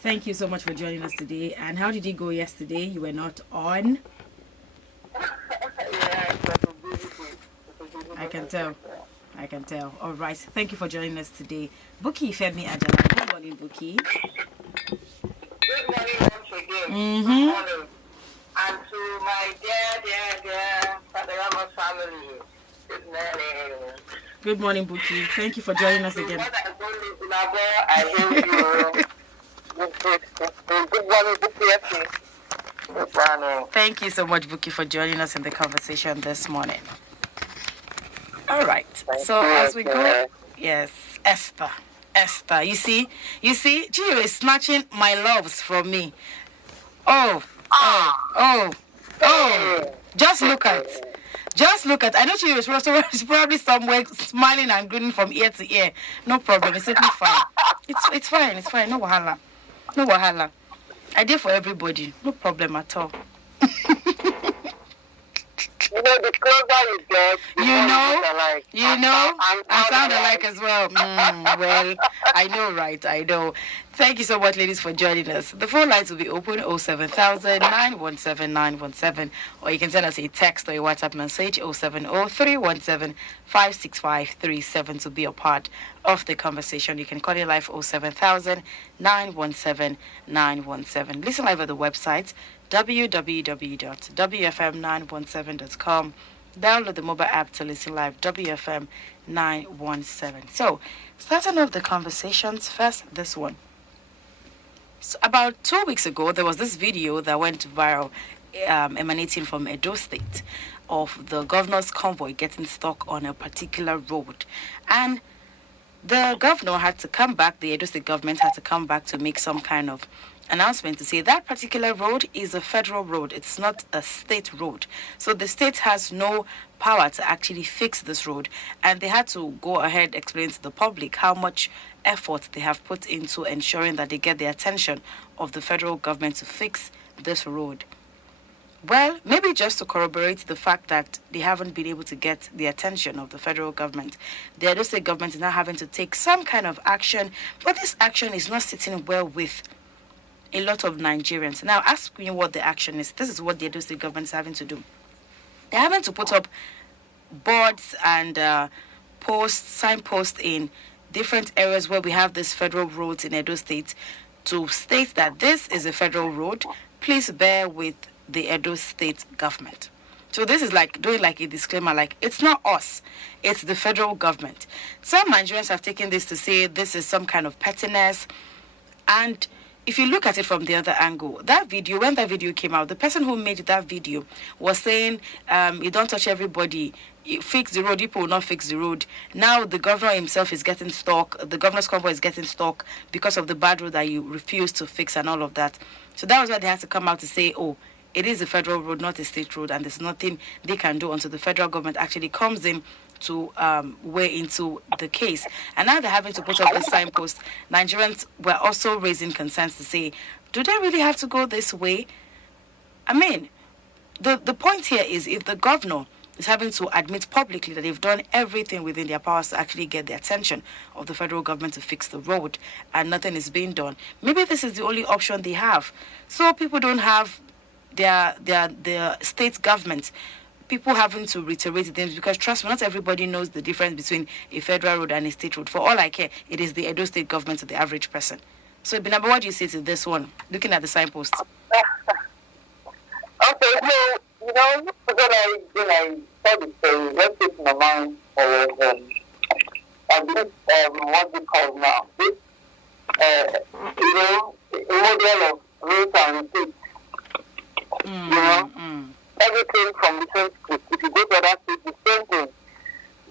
Thank you so much for joining us today. And how did it go yesterday? You were not on. Yeah, it was a beautiful. It was a I beautiful can message. tell. I can tell. All right. Thank you for joining us today. Buki Femi Ajala. Good morning, Buki. Good morning once again. Good Mm-hmm. morning. And to my dear Panorama family. Good morning. Good morning, Buki. Thank you for joining And us to again. what I told you, Bunabo, I hear you. Good morning, BPFC. Good morning. Thank you so much, Buki, for joining us in the conversation this morning. All right. Thank So you, as we go, sir. yes, Esther. Esther, you see, Gio is snatching my loves from me. Oh, oh, oh, oh. Just look at. I know she was she's probably somewhere smiling and grinning from ear to ear. No problem. It's totally fine. It's fine. It's fine. No wahala. No wahala. I did for everybody. No problem at all. You know, the closer you get, the You more know, you look alike. I sound alike as well. Well, I know, right? I know. Thank you so much, ladies, for joining us. The phone lines will be open 07000 or you can send us a text or a WhatsApp message 070 to be a part of the conversation. You can call it live 07000 Listen live at the website www.wfm917.com. Download the mobile app to listen live, WFM 917. So, starting off the conversations, first, this one. So about 2 weeks ago, there was this video that went viral, emanating from Edo State, of the governor's convoy getting stuck on a particular road. And the governor had to come back, the Edo State government had to come back to make some kind of announcement to say that particular road is a federal road. It's not a state road. So the state has no power to actually fix this road. And they had to go ahead explain to the public how much effort they have put into ensuring that they get the attention of the federal government to fix this road. Well, maybe just to corroborate the fact that they haven't been able to get the attention of the federal government, the Edo State government is now having to take some kind of action, but this action is not sitting well with a lot of Nigerians. Now, ask me what the action is. This is what the Edo State government is having to do. They're having to put up boards and signposts in different areas where we have these federal roads in Edo State to state that this is a federal road. Please bear with the Edo State government. So this is like doing like a disclaimer, like it's not us, it's the federal government. Some Nigerians have taken this to say this is some kind of pettiness. And if you look at it from the other angle, that video, when that video came out, the person who made that video was saying, you don't touch everybody, you fix the road, people will not fix the road. Now the governor himself is getting stuck, the governor's convoy is getting stuck because of the bad road that you refuse to fix and all of that. So that was why they had to come out to say, oh, it is a federal road, not a state road, and there's nothing they can do until the federal government actually comes in to weigh into the case. And now they're having to put up this signpost. Nigerians were also raising concerns to say, do they really have to go this way? I mean, the point here is if the governor is having to admit publicly that they've done everything within their powers to actually get the attention of the federal government to fix the road and nothing is being done, maybe this is the only option they have. So people don't have their state governments, people having to reiterate things, because trust me, not everybody knows the difference between a federal road and a state road. For all I care, it is the Edo State government to the average person. So, Binaba, what do you say to this one, looking at the signpost? Okay, so, you know, when I saw the story, what came to my mind was what we call now, this, you know, a model of rinse and repeat. You know, everything from the same script. If you go to other states, the same thing.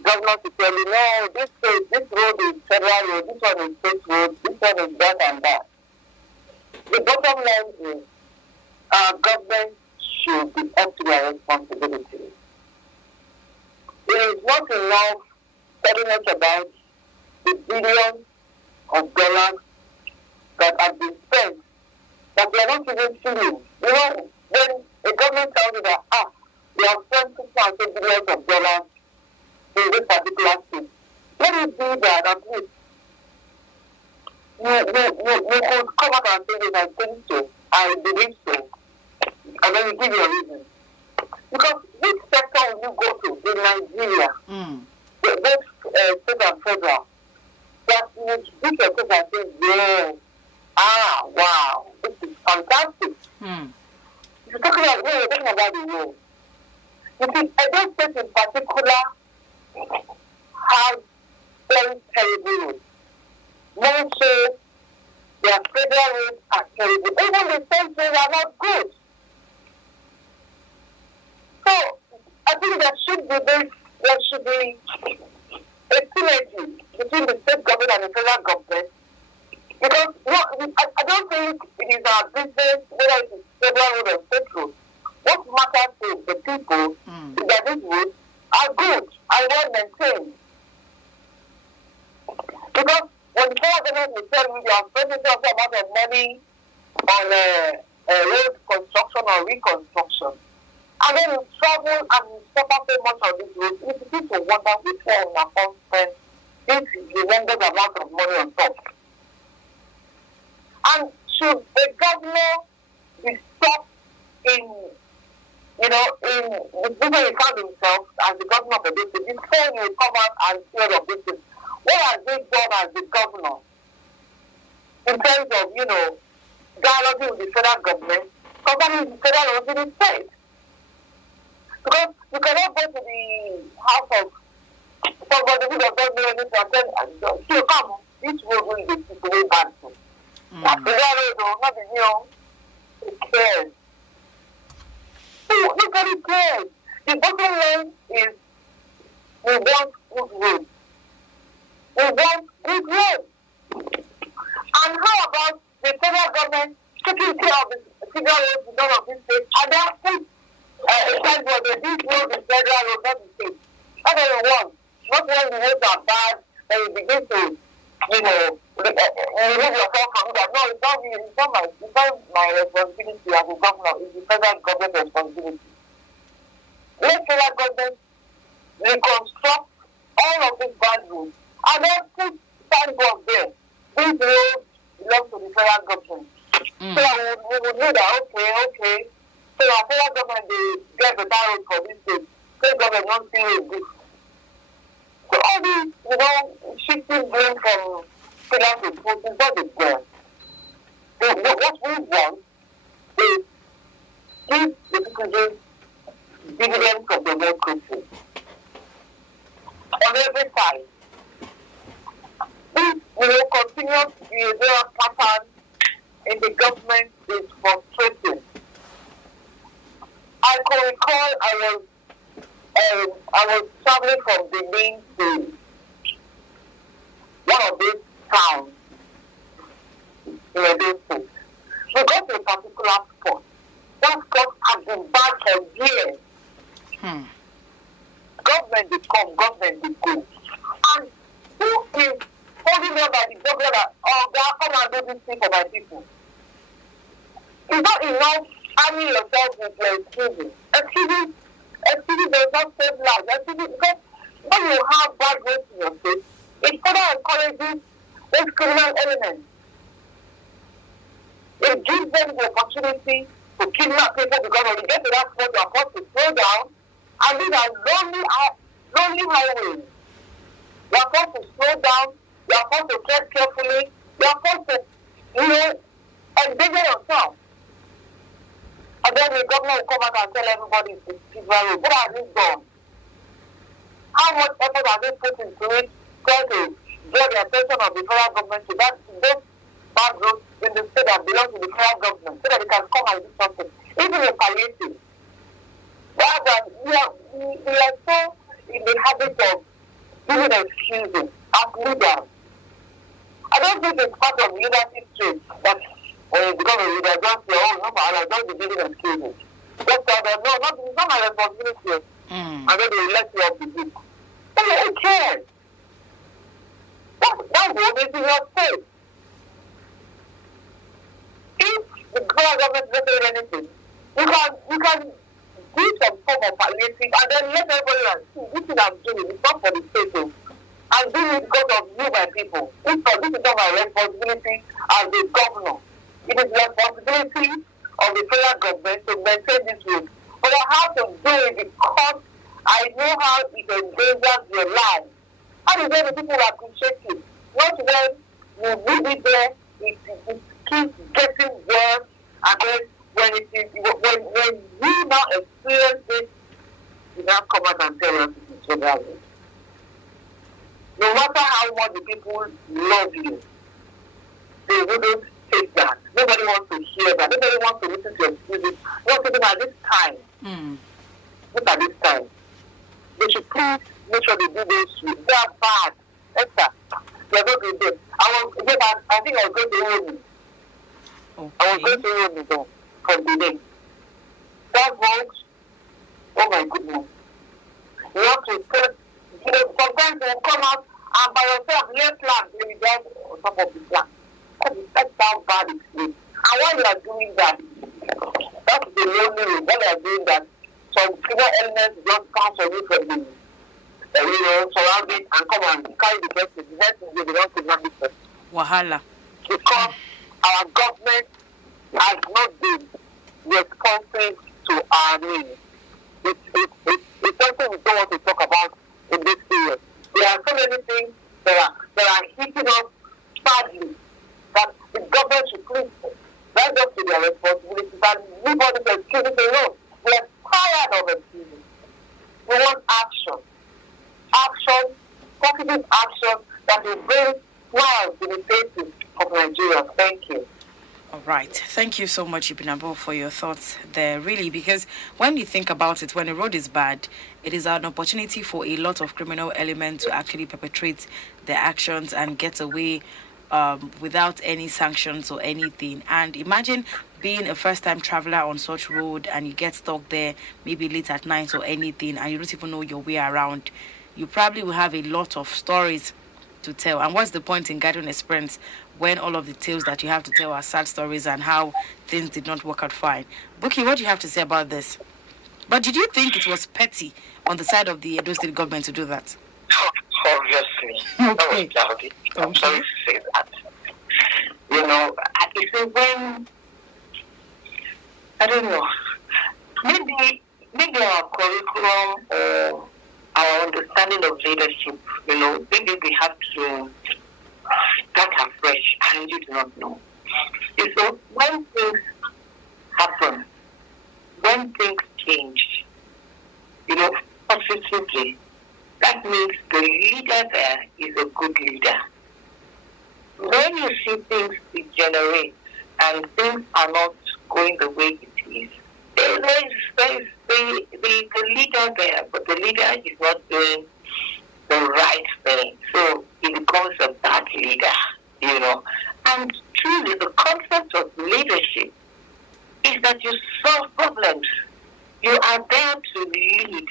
Governors will tell you, no, this road is federal road, this one is state road, this one is that and that. The bottom line is our government should be up to their responsibility. It is not enough telling us about the billions of dollars that have been spent that we are not even feeling. You know, when a government tells you that, we have spent billions of dollars in this particular state, let it be that at least you could come out and say this, I think so, I believe so, and then you give your reason. Because which sector will you go to in Nigeria, both state and federal, that you speak yourself and say, yeah, wow, this is fantastic. If you're talking about you're talking about the world. You see, Edo State in particular has very terrible roads. More so, their federal roads are terrible. Even the state roads are not good. So, I think there should be a synergy between the state government and the federal government. Because I don't think it is our business whether it is federal road or state road. What matters to the people is that these roads are good and well maintained. Because when the federal government will tell you they are spending some amount of money on road construction or reconstruction, and then you travel and you suffer so much on this road, you begin to wonder which one will not spend this humongous amount of money on top. And should the governor be stopped in the people he found himself as the governor of the district, before you come out and say of this thing, what has he done as the governor in terms of, dialoguing with the federal government, concerning the federal and the state? Because you cannot go to the house of somebody who does not know anything and tell, "Here, come, this road will be people way bad to." That's the road, not the Who cares? Nobody cares. The bottom line is we want good roads. We want good roads. And how about the federal government taking care of the federal roads in all of these states? And they have put a time where these roads is federal roads, not the state. That's what we want. Not when the roads are bad, then you begin to, remove yourself from that. No, it's not my responsibility as a governor. It's the federal government responsibility. Let federal government reconstruct all of these bad roads and then put signboards there. These roads belong to the federal government. So we would know that, okay. So our federal government, they get the road for this state. State government don't feel good. So all these, shifting blame from federal to state is not the goal. What we want is give the citizens dividends of democracy on every side. This continue to be a real pattern in the government is frustrating. I can recall I was traveling from Benin to one of these towns in Edo State. We got to a particular spot. That spot has been bad for years. Government will come, government will go. And who is holding them by the government that, they are come and do this thing for my people? It's not enough arming yourself with your excuses. Excuses does not save lives. Excuses, because when you have bad roads in your state, it further encourages those criminal elements. It gives them the opportunity to kidnap people because when you get to that spot, you are forced to slow down. And these are lonely highways. You are forced to slow down. You are forced to tread carefully. You are forced to, endanger yourself. And then the governor will come out and tell everybody it's federal road. What have they done? How much effort have they put into it trying to draw the attention of the federal government to those bad roads in the state that belong to the federal government so that they can come and do something? Even a palliative. Rather, we are so in the habit of giving excuses as leaders. I don't think it's part of leadership trait that when you become a leader, just your own number, and don't be giving excuses. Just tell them, no, it's not my responsibility. And then they will let you off the hook. But who cares? That road is in your state. If the federal government doesn't say anything, you can do some form of palliative and then let everybody know, see, this thing I'm doing is not for the state. And I'm doing it because of you, my people. This is not my responsibility as the governor. It is the responsibility of the federal government to maintain this road. But I have to do it because I know how it endangers your life. How is it the people appreciate it? Not when you leave it there, it keeps getting worse. And then when you now experience it, you now come out and tell us it is federal road. No matter how much the people love you, they wouldn't take that. Nobody wants to hear that. Nobody wants to listen to your excuses. Not even at this time. Look at this time. They should please make sure they do those things. They are bad. Esther, they are not doing this. I think I was going to Rome. Okay. I was going to Rome from the day. That road, oh my goodness. You have to first, sometimes you will come out and by yourself, lay plants, they will die on top of the plant. That's how bad it is. And while you are doing that, that's the lonely way. While you are doing that, some people elements just pass on you from the surrounding and come and carry the person. The next thing they don't kidnap this person. Wahala. Because our government has not been responsive to our needs. It's something we don't want to talk about in this period. There are so many things that are hitting us badly that the government should please rise up to their responsibility and leave all these excuses alone. We are tired of excuses. We want action. Action, positive action that will bring smiles to the faces of Nigeria. Thank you. All right. Thank you so much, Ibinabo, for your thoughts there, really, because when you think about it, when a road is bad, it is an opportunity for a lot of criminal elements to actually perpetrate their actions and get away without any sanctions or anything. And imagine being a first-time traveler on such road and you get stuck there maybe late at night or anything and you don't even know your way around. You probably will have a lot of stories to tell. And what's the point in gathering experience when all of the tales that you have to tell are sad stories and how things did not work out fine? Buki, what do you have to say about this? But did you think it was petty on the side of the Edo State government to do that? Obviously. Okay. That was I'm sorry to say that. I think when, I don't know, maybe our curriculum or our understanding of leadership, maybe we have to start afresh. I really do not know. So when things happen, when things change, positively, that means the leader there is a good leader. When you see things degenerate and things are not going the way it is, there is the leader there, but the leader is not doing the right thing. So he becomes a bad leader, And truly, the concept of leadership is that you solve problems. You are there to lead,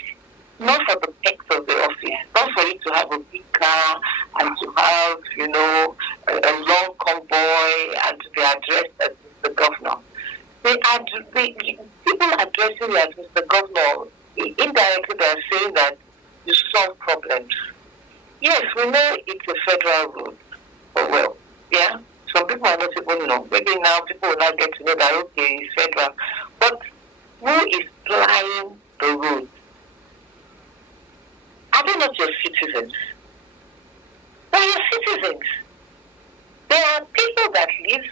not for the perks of the office, not for you to have a big car and to have, a long convoy and to be addressed as Mr. Governor. People addressing you as Mr. Governor, indirectly they are saying that you solve problems. Yes, we know it's a federal road. Oh well, yeah. Some people are not even know. Maybe now people will not get to know that okay, it's federal. But who is plying the road? Are they not your citizens? They are your citizens. They are people that live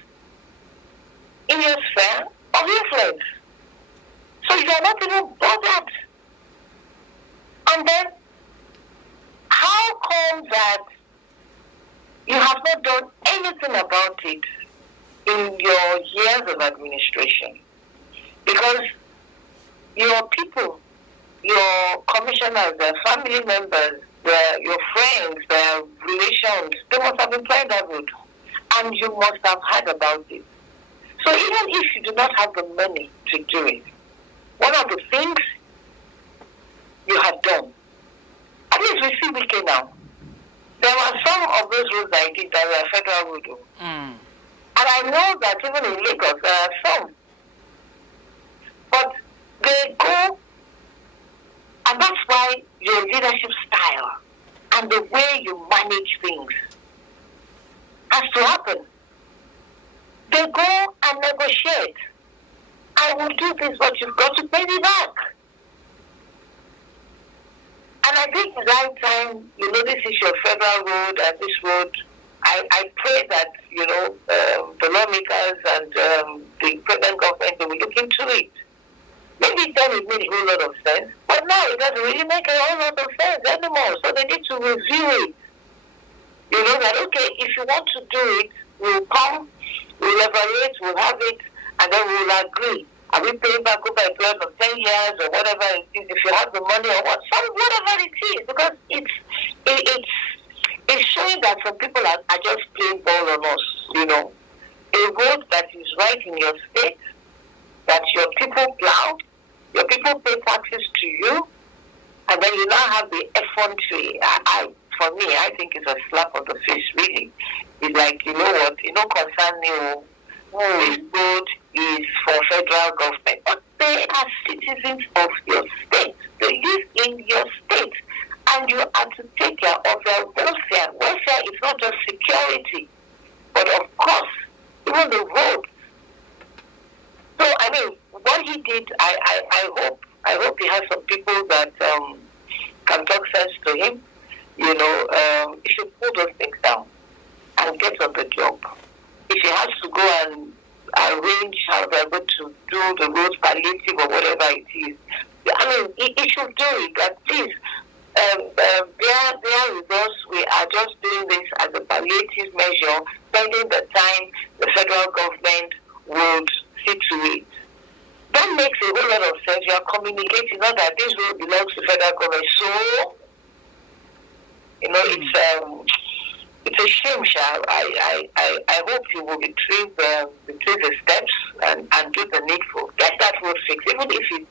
in your sphere of influence. So you are not even bothered. And then, how come that you have not done anything about it in your years of administration? Because your people, your commissioners, their family members, your friends, their relations, they must have been playing that road. And you must have heard about it. So even if you do not have the money to do it, one of the things you have done, at least we see Wike now. There were some of those roads I did that were federal roads. And I know that even in Lagos there are some. But they go, and that's why your leadership style and the way you manage things has to happen. They go and negotiate. I will do this, but you've got to pay me back. And I think it's right time, this is your federal road, and this road, I pray that, the lawmakers and the present government, they will look into it. Maybe then it made a whole lot of sense, but now it doesn't really make a whole lot of sense anymore. So they need to review it. That, okay, if you want to do it, we'll come, we'll evaluate, we'll have it, and then we'll agree. Are we paying back over a period of 10 years or whatever it is, if you have the money or whatever it is, because it's showing that some people are just playing ball on us, A road that is right in your state, that your people plow, your people pay taxes to you, and then you now have the effrontery. For me, I think it's a slap on the face, really. It's like, you know what, it don't concern you. This road is for federal government, but they are citizens of your state. They live in your state, and you have to take care of their welfare. Welfare is not just security, but of course, even the road. So, what he did, I hope he has some people that can talk sense to him. He should put those things down and get on the job. If he has to go and arrange how they're going to do the road palliative or whatever it is, he should do it. But please, bear with us. We are just doing this as a palliative measure, pending the time the federal government would see to it. That makes a whole lot of sense. You are communicating, not that this road belongs to federal government. So, it's a shame, Sha. I hope you will retrieve the steps and do the needful. Get that road fixed, even if it,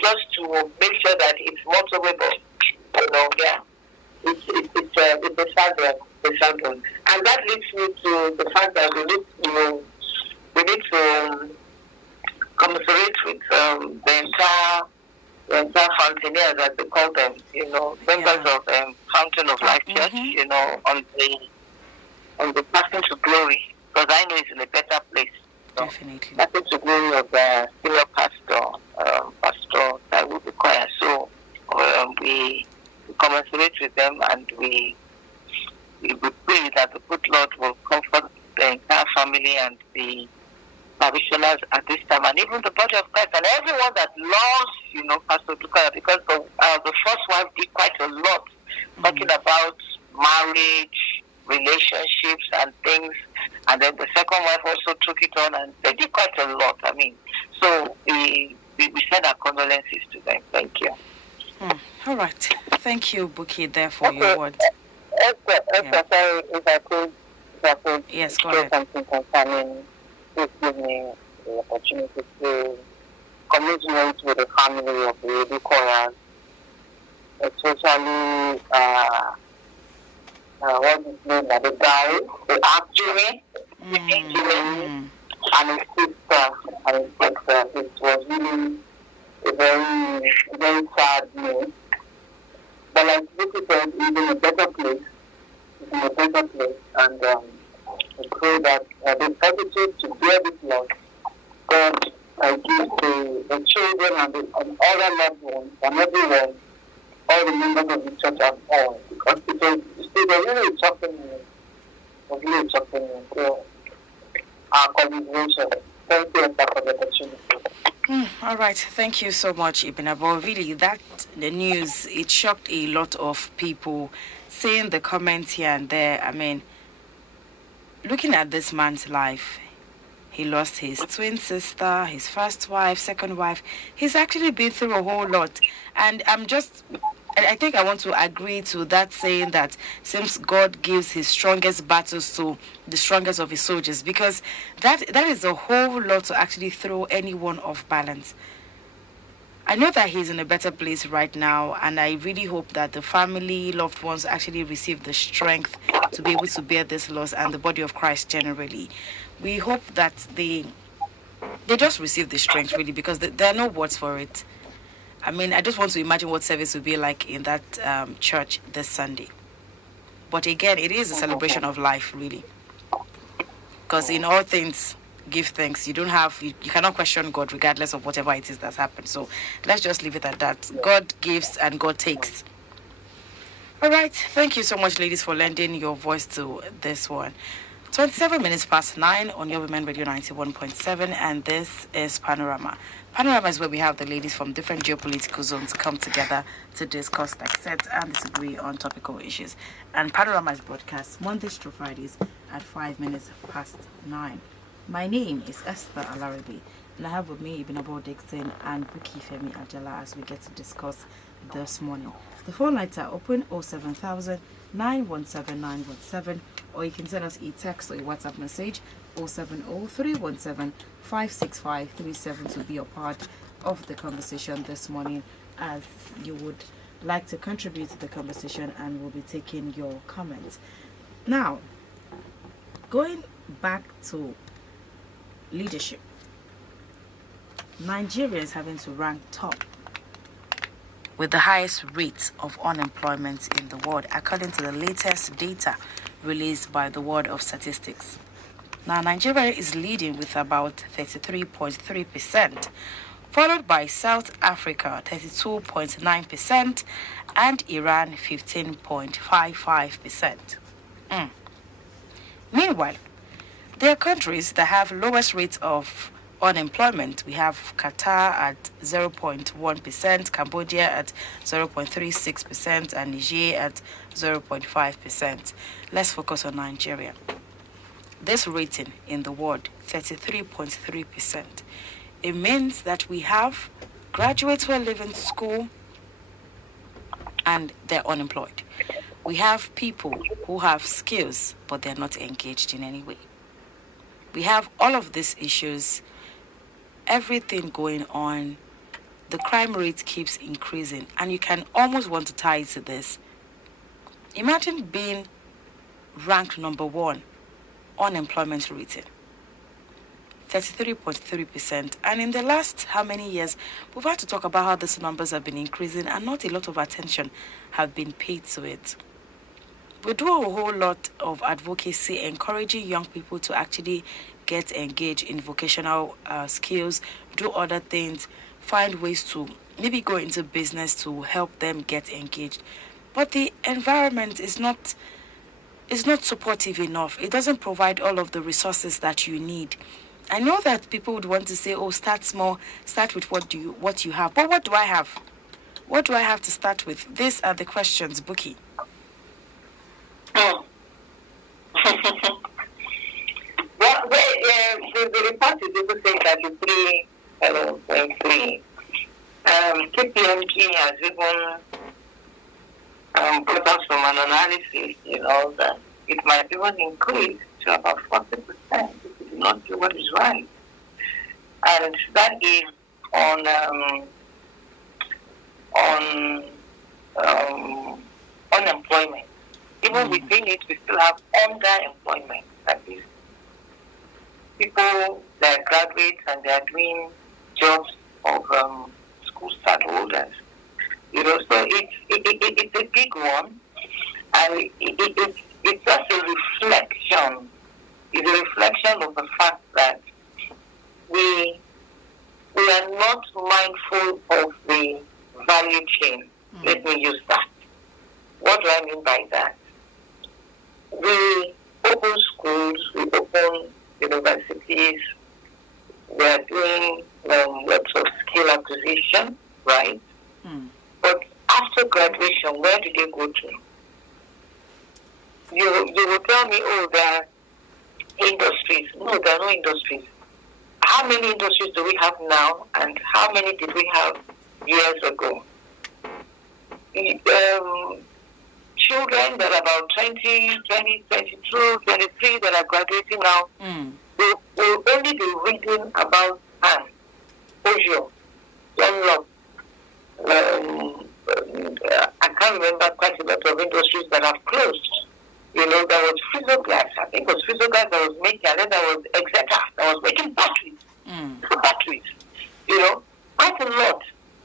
just to make sure that it's motorable. Yeah. It's a sad one. And that leads me to the fact that we need to commiserate with the entire Fountainers, as they call them, members of Fountain of Life Church, on the passing to glory, because I know it's in a better place. Definitely. Passing to glory of the senior pastor that will require. So we commiserate with them, and we pray that the good Lord will comfort the entire family and the parishioners at this time, and even the body of Christ, and everyone that loves, Pastor Dukaya, because the first wife did quite a lot, talking about marriage, relationships, and things, and then the second wife also took it on, and they did quite a lot. So we send our condolences to them. Thank you. All right. Thank you, Buki, there for your words. Esther, sorry, if I could yes, go say ahead. something concerning. Please give me the opportunity to commiserate with the family of the lady chorus, especially what is named by the guy, the actuary, and his sister, and his sister. It was really a very, very sad news. But like Vicky said, he's in a better place. And we pray that the attitude to bear this loss, God gives to the children and the other loved ones and everyone, all the members of the church and all. Because it was really shocking me. So, our congregation. Thank you for the opportunity. All right. Thank you so much, Ibn Abo. Really, the news, it shocked a lot of people. Seeing the comments here and there, looking at this man's life, he lost his twin sister, his first wife, second wife. He's actually been through a whole lot. And I think I want to agree to that saying that seems God gives his strongest battles to the strongest of his soldiers, because that is a whole lot to actually throw anyone off balance. I know that he's in a better place right now, and I really hope that the family, loved ones actually receive the strength to be able to bear this loss, and the body of Christ generally. We hope that they just receive the strength, really, because there are no words for it. I just want to imagine what service will be like in that church this Sunday. But again, it is a celebration of life, really. Because in all things, give thanks. You cannot question God regardless of whatever it is that's happened. So let's just leave it at that. God gives and God takes. All right. Thank you so much, ladies, for lending your voice to this one. 27 minutes past 9 on your Women Radio 91.7, and this is Panorama. Panorama is where we have the ladies from different geopolitical zones come together to discuss, dissect, and disagree on topical issues. And Panorama is broadcast Mondays through Fridays at 5 minutes past 9. My name is Esther Alarabi, and I have with me Ibn Abo Dixon and Buki Femi Ajala as we get to discuss this morning. The phone lines are open 07000 917 917, or you can send us a text or a WhatsApp message 070 317 56537 to be a part of the conversation this morning, as you would like to contribute to the conversation, and we'll be taking your comments. Now, going back to leadership, Nigeria is having to rank top with the highest rate of unemployment in the world, according to the latest data released by the World of Statistics. Now, Nigeria is leading with about 33.3%, followed by South Africa, 32.9%, and Iran, 15.55%. Meanwhile, there are countries that have lowest rates of unemployment. We have Qatar at 0.1%, Cambodia at 0.36%, and Niger at 0.5%. Let's focus on Nigeria. This rating in the world, 33.3%. It means that we have graduates who are leaving school and they're unemployed. We have people who have skills, but they're not engaged in any way. We have all of these issues, everything going on. The crime rate keeps increasing, and you can almost want to tie it to this. Imagine being ranked number one unemployment rating, 33.3%. And in the last how many years, we've had to talk about how these numbers have been increasing, and not a lot of attention have been paid to it. We do a whole lot of advocacy, encouraging young people to actually get engaged in vocational skills, do other things, find ways to maybe go into business to help them get engaged. But the environment is not supportive enough. It doesn't provide all of the resources that you need. I know that people would want to say, oh, start small, start with what you have. But what do I have? What do I have to start with? These are the questions, Buki. Well, the report is also saying that the 3.3 KPMG has even put out from an analysis, that it might even increase to about 40% if we do not do what is right. And that is on unemployment. Even within it, we still have underemployment. That is, people that are graduates and they are doing jobs of school start holders. So it's a big one, and it's just a reflection. It's a reflection of the fact that we are not mindful of the value chain. Let me use that. What do I mean by that? We open schools, we open universities, we are doing lots of skill acquisition, right? But after graduation, where do they go to? You will tell me, oh, there are industries. No, there are no industries. How many industries do we have now, and how many did we have years ago? Children that are about 20, 22, 23 that are graduating now will only be reading about Ojo, Dunlop. I can't remember quite a lot of industries that have closed. There was Frizoglass. I think it was Frizoglass that was making, and then there was Exeter that was making batteries. Batteries. Quite a lot.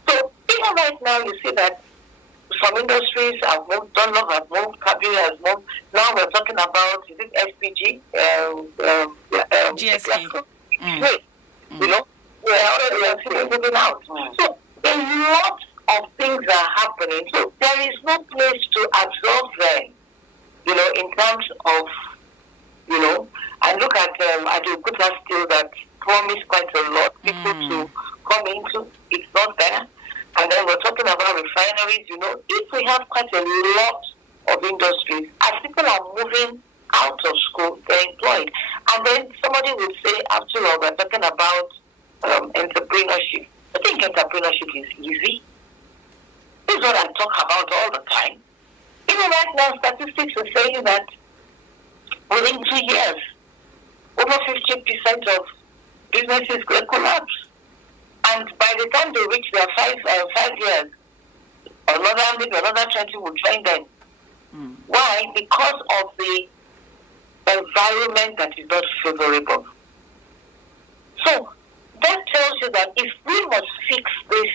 So even right now, you see that some industries have moved, Dunlop have moved, Cadbury has moved. Now we're talking about, is it SPG? GSK. Wait, you know, we're already moving out. So a lot of things are happening. So there is no place to absorb them, you know, in terms of, you know, and look at Adeokuta Steel that promised quite a lot people to come into. It's not there. And then we're talking about refineries, you know, if we have quite a lot of industries, as people are moving out of school, they're employed. And then somebody will say, after all, we're talking about entrepreneurship. I think entrepreneurship is easy. This is what I talk about all the time. Even right now, statistics are saying that within 2 years, over 50% of businesses will collapse. And by the time they reach their 5 years, another 20 will join them. Why? Because of the environment that is not favorable. So that tells you that if we must fix this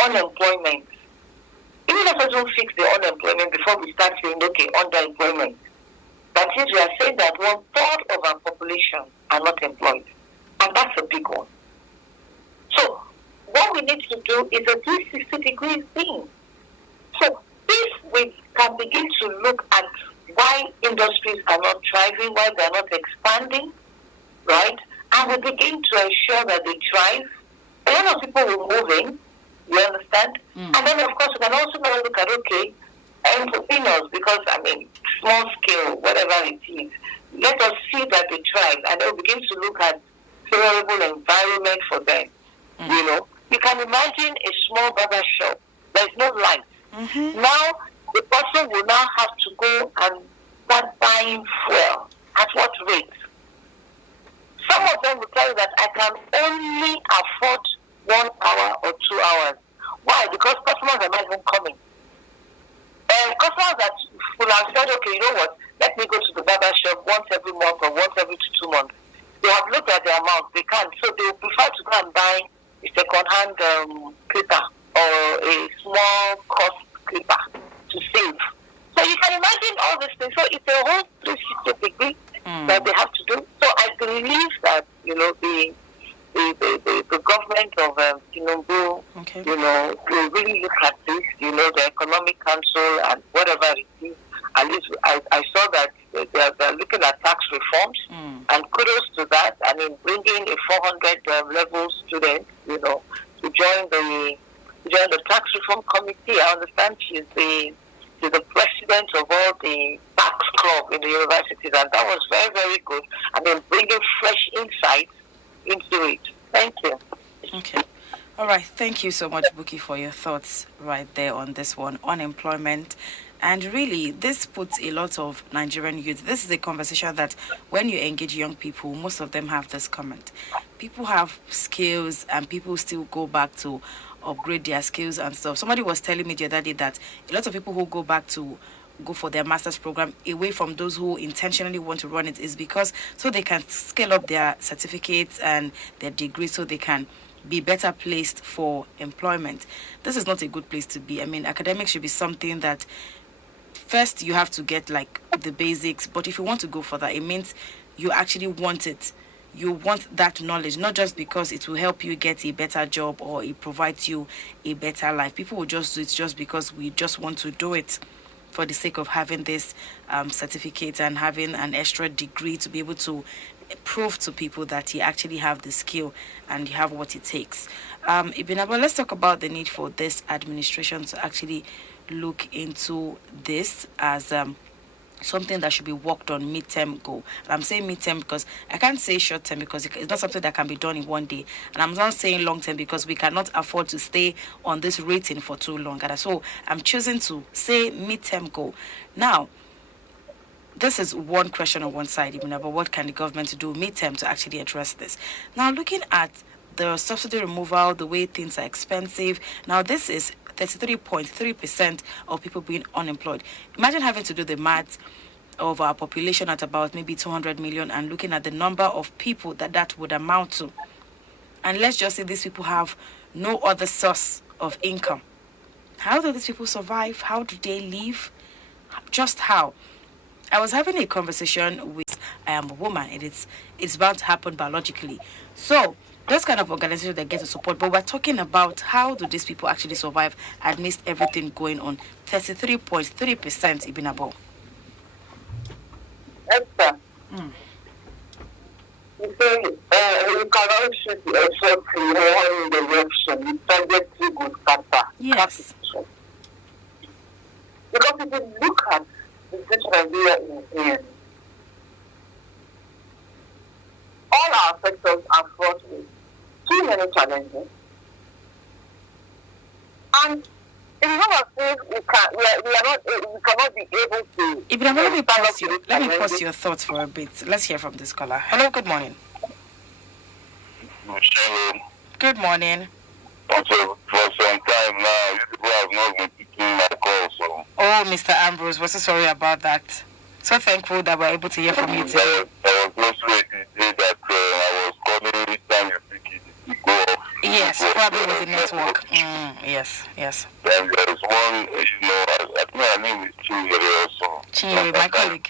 unemployment, even if we don't fix the unemployment before we start saying, okay, underemployment, that is, we are saying that 1/3 of our population are not employed. And that's a big one. So what we need to do is a 360-degree thing. So if we can begin to look at why industries are not thriving, why they are not expanding, right? And we begin to ensure that they thrive, a lot of people will move in, you understand? And then, of course, we can also now look at, okay, entrepreneurs, because, I mean, small scale, whatever it is, let us see that they thrive, and then we begin to look at favorable environment for them. You know, you can imagine a small barber shop. There's no light. Now, the person will now have to go and start buying fuel. At what rate? Some of them will tell you that I can only afford 1 hour or 2 hours. Why? Because customers are not even coming. Customers that will have said, okay, you know what, let me go to the barber shop once every month or once every 2 months. They have looked at their amount. They can't. So they will prefer to go and buy a second-hand clipper or a small cost clipper to save. So you can imagine all these things. So it's a whole 360 degree that they have to do. So I believe that, you know, the government of Tinubu, you know, will really look at this, you know, the Economic Council and whatever it is. At least I saw that they're looking at tax reforms, and kudos to that. I mean, bringing a 400 level student, you know, to join the tax reform committee. I understand she's the president of all the tax club in the universities, and that was very, very good. I mean, bringing fresh insights into it. Thank you. Okay. All right. Thank you so much, Buki, for your thoughts right there on this one, unemployment. And really, this puts a lot of Nigerian youth. This is a conversation that when you engage young people, most of them have this comment. People have skills and people still go back to upgrade their skills and stuff. Somebody was telling me the other day that a lot of people who go back to go for their master's program away from those who intentionally want to run it is because so they can scale up their certificates and their degrees so they can be better placed for employment. This is not a good place to be. I mean, academics should be something that first you have to get like the basics, but if you want to go further, it means you actually want it. You want that knowledge, not just because it will help you get a better job or it provides you a better life. People will just do it just because we just want to do it for the sake of having this certificate and having an extra degree to be able to prove to people that you actually have the skill and you have what it takes. Ibinabo, let's talk about the need for this administration to actually look into this as something that should be worked on mid-term goal. And I'm saying mid-term because I can't say short-term because it's not something that can be done in one day. And I'm not saying long-term because we cannot afford to stay on this rating for too long. And so I'm choosing to say mid-term goal. Now, this is one question on one side, even about what can the government do mid-term to actually address this. Now, looking at the subsidy removal, the way things are expensive. Now, this is 33.3% of people being unemployed. Imagine having to do the math of our population at about maybe 200 million and looking at the number of people that would amount to. And let's just say these people have no other source of income. How do these people survive? How do they live? Just how? I was having a conversation with I am a woman, and it's bound to happen biologically. So those kind of organizations that get to support, but we're talking about how do these people actually survive amidst everything going on. 33.3% even above. Esther, you say you cannot shoot a shot in one direction. You target two good kata. Yes. Because if you look at the situation we are in, all our sectors are fraught with too many challenges. And it's not as if we cannot be able to. Ibrahim, let me pause your thoughts for a bit. Let's hear from this caller. Hello, good morning. Hello. Good morning. Also, for some time now, you people have not been picking my call, so. Oh, Mr. Ambrose, we're so sorry about that. So thankful that we're able to hear from you today. I was also the day that I was calling each time you pick it, you go off. Yes, probably with the network. Yes. Then there is one, I think her name is Chinyere also. Chinyere, my colleague.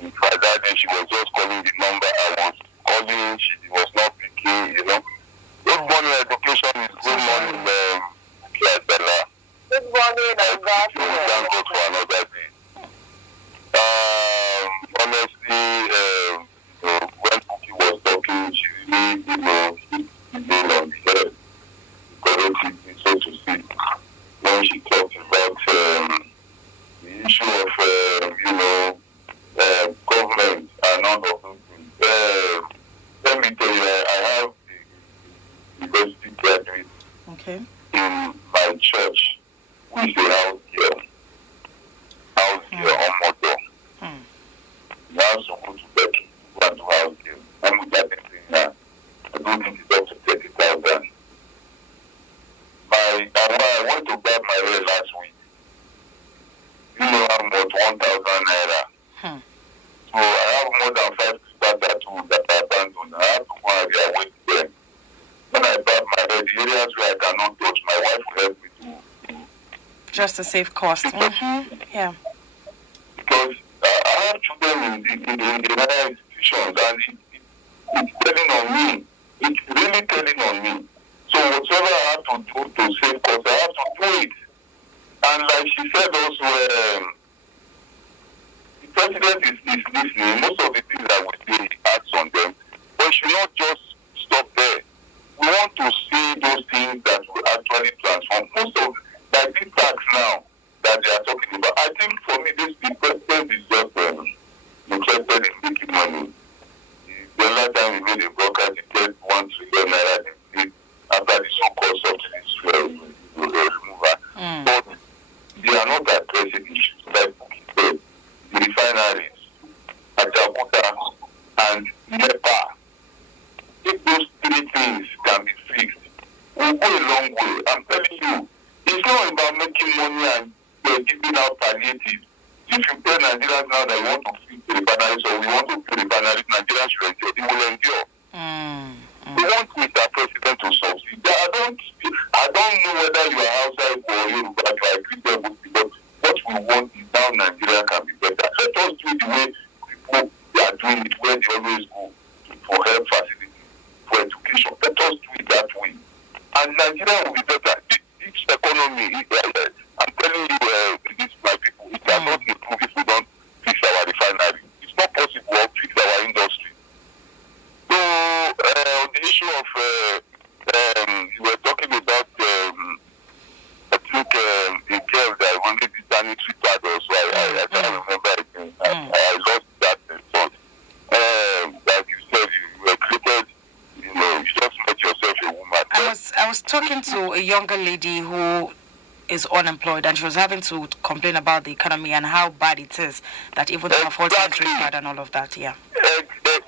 In fact, that day she was just calling the number I was calling, she was not picking, Good morning, education is good morning, Bella. Good morning, and God Thank God for another day. Honestly, when Pookie was talking, she really, hit the nail on the head. Correctly, so to speak. When she talked about the issue of, government and all of those things. Let me tell you, I have the university graduate in my church, who is a house girl on motor. You have to go to bed to go and do house girl. I'm with that thing now. I don't think it's up to 30,000. I went to grab my hair last week. You know I'm worth 1,000 naira. So I have more than 5 tattoos that I abandoned. I have to go and rearrange them. When I grab my hair, the areas where I cannot touch, my wife will help me to just to save cost. Yeah. Because I have children in the higher institutions, and it's telling on me. It's really telling on me. So whatever I have to do to save cost, I have to do it. And like she said also, the president is listening. Most of the things that we say acts on them, but it should not just stop there. We want to see those things that will actually transform. Most of like this tax now that they are talking about, I think for me the president is just interested in making money. The last time we made a broadcast, he said 1 trillion naira after the so-called subsidies removal. But they are not addressing issues like Pookie said, the refineries, Ajabuta, and NEPA. If those 3 things can be fixed, we'll go a long way. I'm telling you, it's not about making money and giving out palliatives. If you tell Nigerians now that you want to fix the refineries or we want to fix the refineries, Nigerians should endure. They will endure. We want Mr. President to succeed. I don't know whether you are outside or you are agreeable, but what we want is now Nigeria can be better. Let us do it the way people are doing it, where they always go for health facilities, for education. Let us do it that way. And Nigeria will be better. This economy, I'm telling you, this my people, it cannot improve if we don't fix our refinery. It's not possible to fix our industry. So, on the issue of, you were talking about, I think, a girl that wanted the sanitary pad also. I can't remember again. I lost that thought. Like you said, you were created, you just made yourself a woman. I was talking to a younger lady who is unemployed, and she was having to complain about the economy and how bad it is that even to afford sanitary pad and all of that. Yeah.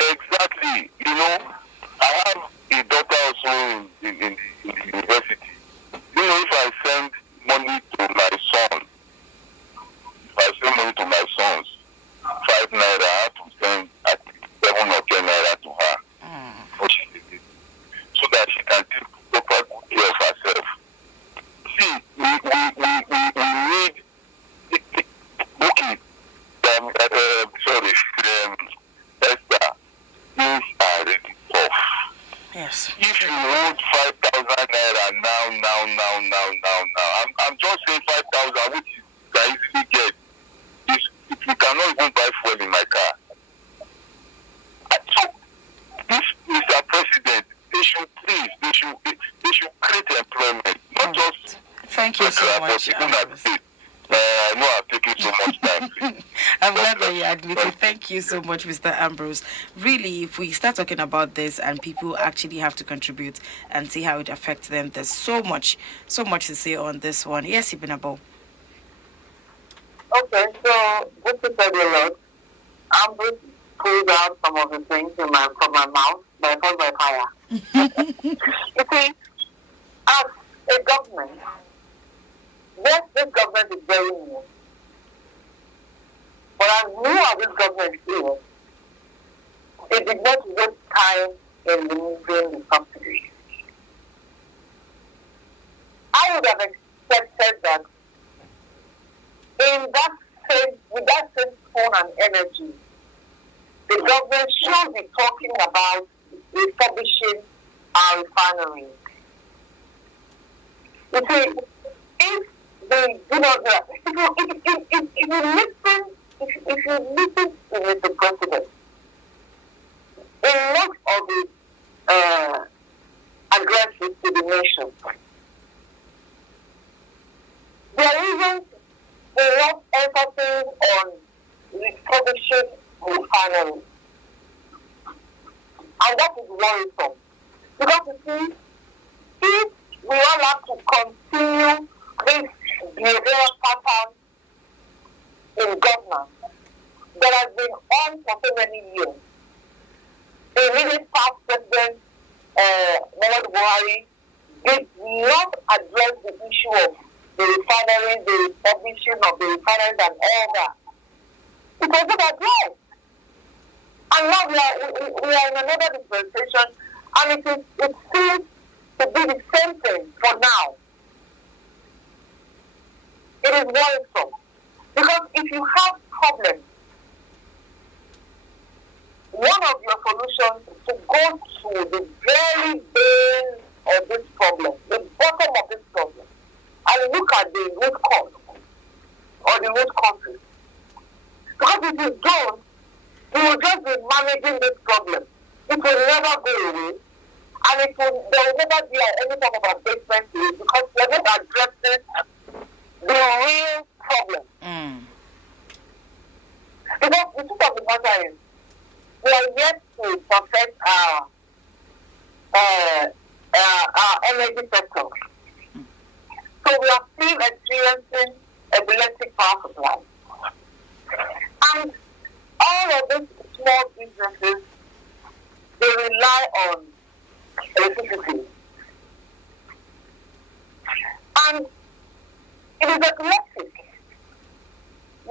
Exactly. I have a daughter also in the university. If I send money to my sons, 5 naira, I have to send at least 7 or 10 naira to her. So that she can take proper good care of herself. See, Yes. If you hold 5,000 naira now, I'm just saying 5,000, which you can easily get. If you cannot even buy fuel in my car. So, this Mr. President, they should create employment, not just thank you so much. I know I've taken so much time. I'm glad that you admit it. Thank you so much, Mr. Ambrose. Really, if we start talking about this and people actually have to contribute and see how it affects them, there's so much to say on this one. Yes, Ibn Abo. Okay, so just to tell you a lot, Ambrose pulled out some of the things from my mouth by force by fire. You see, as a government, yes, this government is very new. But as new as this government is, it did not waste time in removing the subsidies. I would have expected that with that same tone and energy, the government should be talking about refurbishing our refineries. You see, if they do not, if you listen to Mr. President, in most of the addresses to the nation, there isn't enough emphasis on refurbishing refineries. And that is worrisome. Because you see, if we all have to continue this behavioral pattern in government that has been on for so many years, the immediate past president, Muhammadu Buhari, did not address the issue of the refineries, the publishing of the refineries and all that. It was not addressed. And now we are in another dispensation, and it seems to be the same thing for now. It is worrisome. Because if you have problems, one of your solutions is to go to the very base of this problem, the bottom of this problem, and look at the root cause or the root causes. Because if you don't, you will just be managing this problem. It will never go away, and there will never be any form of abatement to it because we are not addressing the real problem. Because the truth of the matter is, we are yet to perfect our energy sector. So we are still experiencing epileptic power supply. And all of these small businesses, they rely on electricity. And it is epileptic.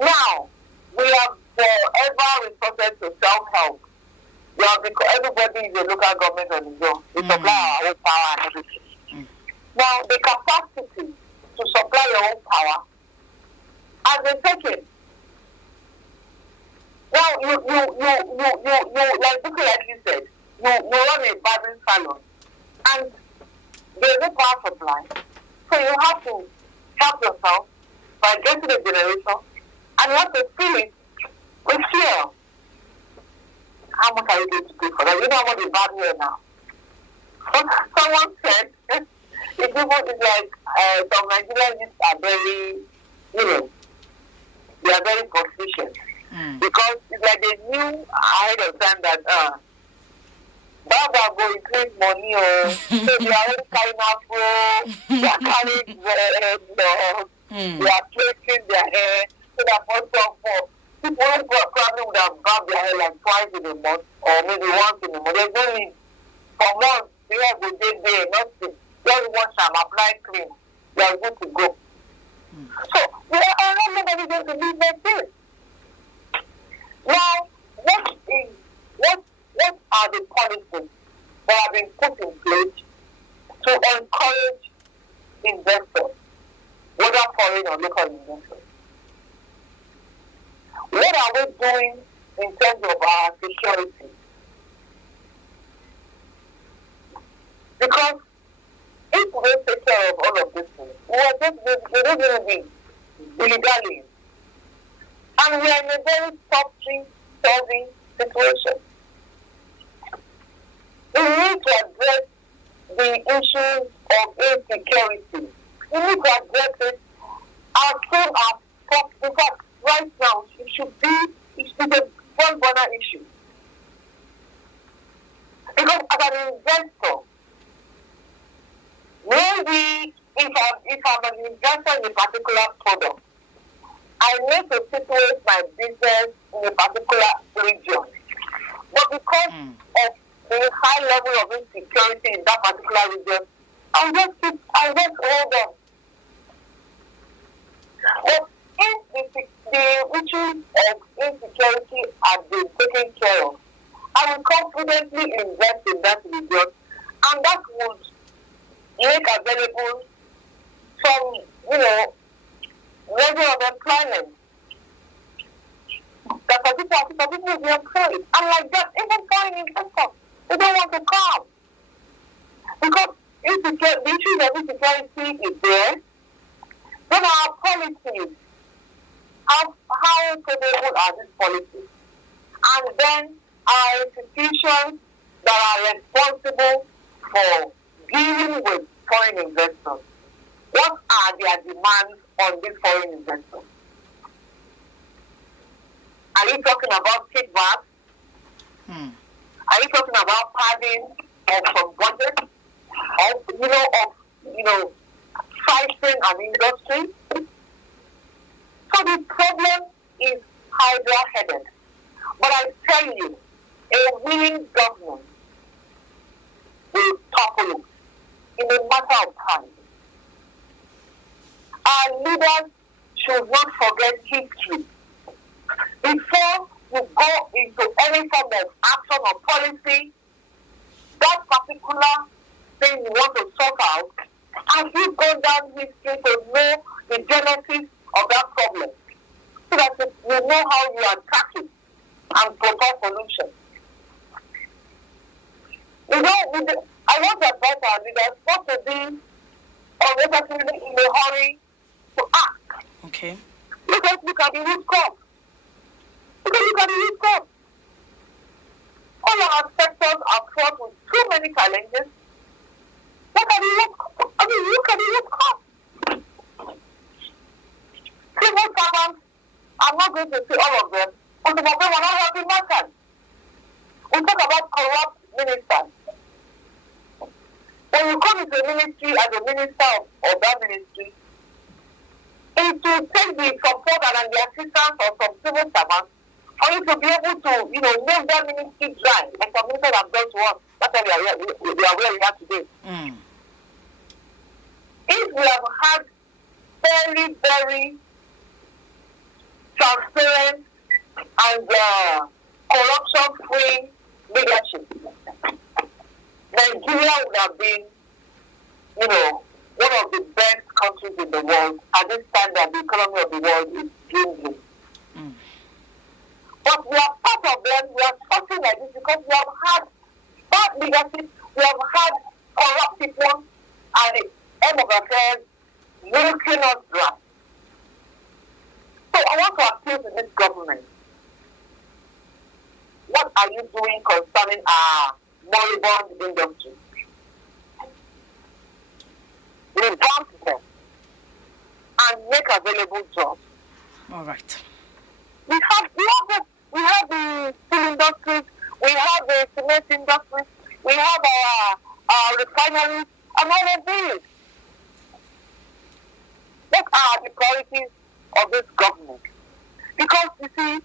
Now, we have forever resorted to self-help. Because everybody is a local government on his own. We supply our own power and everything. Now, the capacity to supply your own power has been taken. Now, you like Buki likely said, you run a barbering salon, and there is no power supply. So you have to help yourself by getting a generator, and you have to fill it with fuel. How much are you going to pay for that? You know how much is bad here now. Someone said, it's like some Nigerian youths are very, they are very proficient. Because it's like they knew ahead of time that Baba will increase money, so they are already carrying afro, they are carrying dogs, they are placing their hair, so that for people who probably would have barbed their hair like twice in a month, or maybe once in a month. There's no need. For months, they have a day there, nothing. Just wash them, apply cream. They are good to go. So, we are not going to live like this. Now, what are the policies that have been put in place to encourage investors, whether foreign or local investors? What are we doing in terms of our security? we're just going to be illegally. And we are in a very topsy-turvy situation. We need to address the issues of insecurity. We need to address it as soon as possible. In fact, right now, it's a front-burner issue. Because as an investor, maybe if I'm an investor in a particular product, I need to situate my business in a particular region. But because of the high level of insecurity in that particular region, I'll just hold on. But if the issues of insecurity have been taken care of, I will confidently invest in that region, and that would make available some, level of employment. That for people will be employed. And like that, even foreign investors, they don't want to come. Because the issues of insecurity is there. Then our policies, how favorable are these policies? And then our institutions that are responsible for dealing with foreign investors. What are their demands on these foreign investors? Are you talking about kickbacks? Are you talking about padding of some budget? Of fighting an industry? So the problem is hydra-headed. But I tell you, a winning government will topple in a matter of time. Our leaders should not forget history. Before you go into any form of action or policy, that particular thing you want to sort out, and you go down history to know the genesis of that problem, so that you know how you attack it and propose solutions. I want to advise our leaders not to be unnecessarily in a hurry to act. Okay. Look at the root cause. Look at the root cause. All our sectors are fraught with too many challenges. Look at the root cause. Civil servants, I'm not going to say all of them, but some of them are not happy matters. We talk about corrupt ministers. When you come into a ministry as a minister of that ministry, it will take the support and the assistance of some civil servants for you to be able to, make that ministry dry, like some ministers have done to us. That's why we are where we are today. If we have had very, very transparent and corruption-free leadership, Nigeria would have been, one of the best countries in the world. At this time that the economy of the world is dwindling. But we are part of them. We are suffering like this because we have had bad leadership. We have had corrupt people, and the end of affairs milking us dry. So I want to appeal to this government. What are you doing concerning our moribund industry? Revamp them and make available jobs. All right. We have the steel industries, we have the cement industry, we have our refineries, and all of these. What are the priorities of this government? Because you see,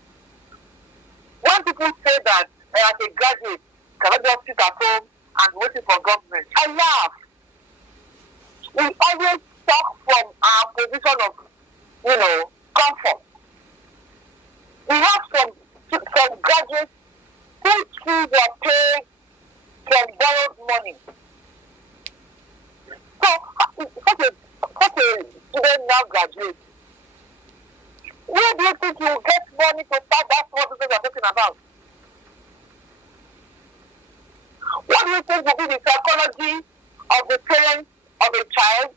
when people say that as a graduate, cannot just sit at home and waiting for government, I laugh. We always talk from our position of, comfort. We have some graduates whose fees are paid from borrowed money. So, such a student now graduates. Where do you think you will get money to start that small business you're talking about? What do you think will be the psychology of the parents of a child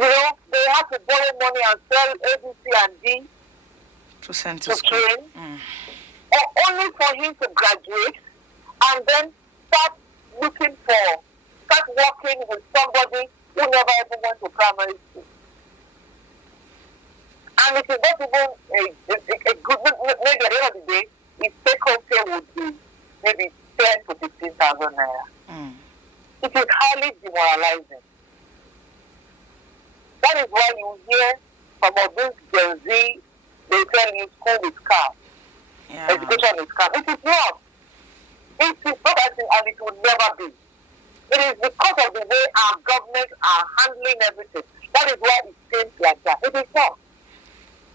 they have to borrow money and sell ABC and D To send to to school. train, or only for him to graduate and then start working with somebody who never even went to primary school. And it is not even a good, maybe at the end of the day, his take home pay would be maybe 10 to 15,000 naira. It is highly demoralizing. That is why you hear some of these Gen Z, they tell you school is scam. Yeah. Education is scam. It is not. It is not as in, and it will never be. It is because of the way our governments are handling everything. That is why it seems like that. It is not.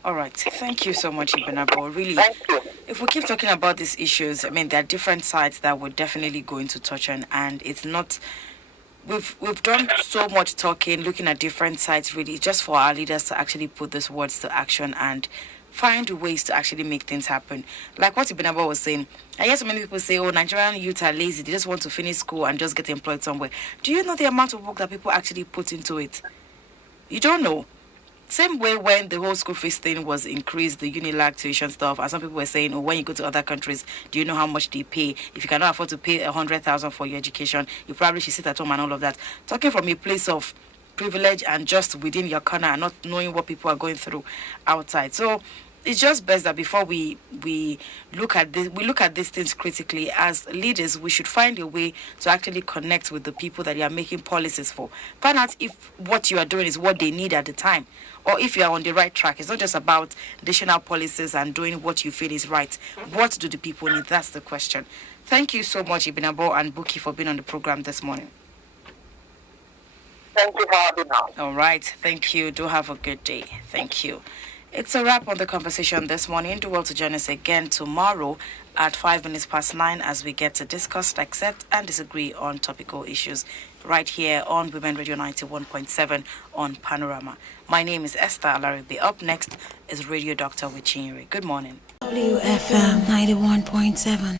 All right. Thank you so much, Ibenabo. Really, Thank you. if we keep talking about these issues, I mean, there are different sides that we're definitely going to touch on, and it's not. We've done so much talking, looking at different sides, really, just for our leaders to actually put these words to action and find ways to actually make things happen. Like what Ibenabo was saying, I hear so many people say, oh, Nigerian youth are lazy. They just want to finish school and just get employed somewhere. Do you know the amount of work that people actually put into it? You don't know. Same way when the whole school fees thing was increased, the Unilag tuition stuff, and some people were saying, oh, when you go to other countries, do you know how much they pay? If you cannot afford to pay 100,000 for your education, you probably should sit at home and all of that. Talking from a place of privilege and just within your corner and not knowing what people are going through outside. So it's just best that before we look at these things critically as leaders, we should find a way to actually connect with the people that you are making policies for. Find out if what you are doing is what they need at the time, or if you are on the right track. It's not just about additional policies and doing what you feel is right. What do the people need? That's the question. Thank you so much, Ibenabo and Buki, for being on the program this morning. Thank you for having us. All right. Thank you. Do have a good day. Thank you. It's a wrap on the conversation this morning. Do well to join us again tomorrow at 9:05 as we get to discuss, accept, and disagree on topical issues right here on Women Radio 91.7 on Panorama. My name is Esther Alaribe. Up next is Radio Doctor with Chinyere. Good morning. WFM 91.7.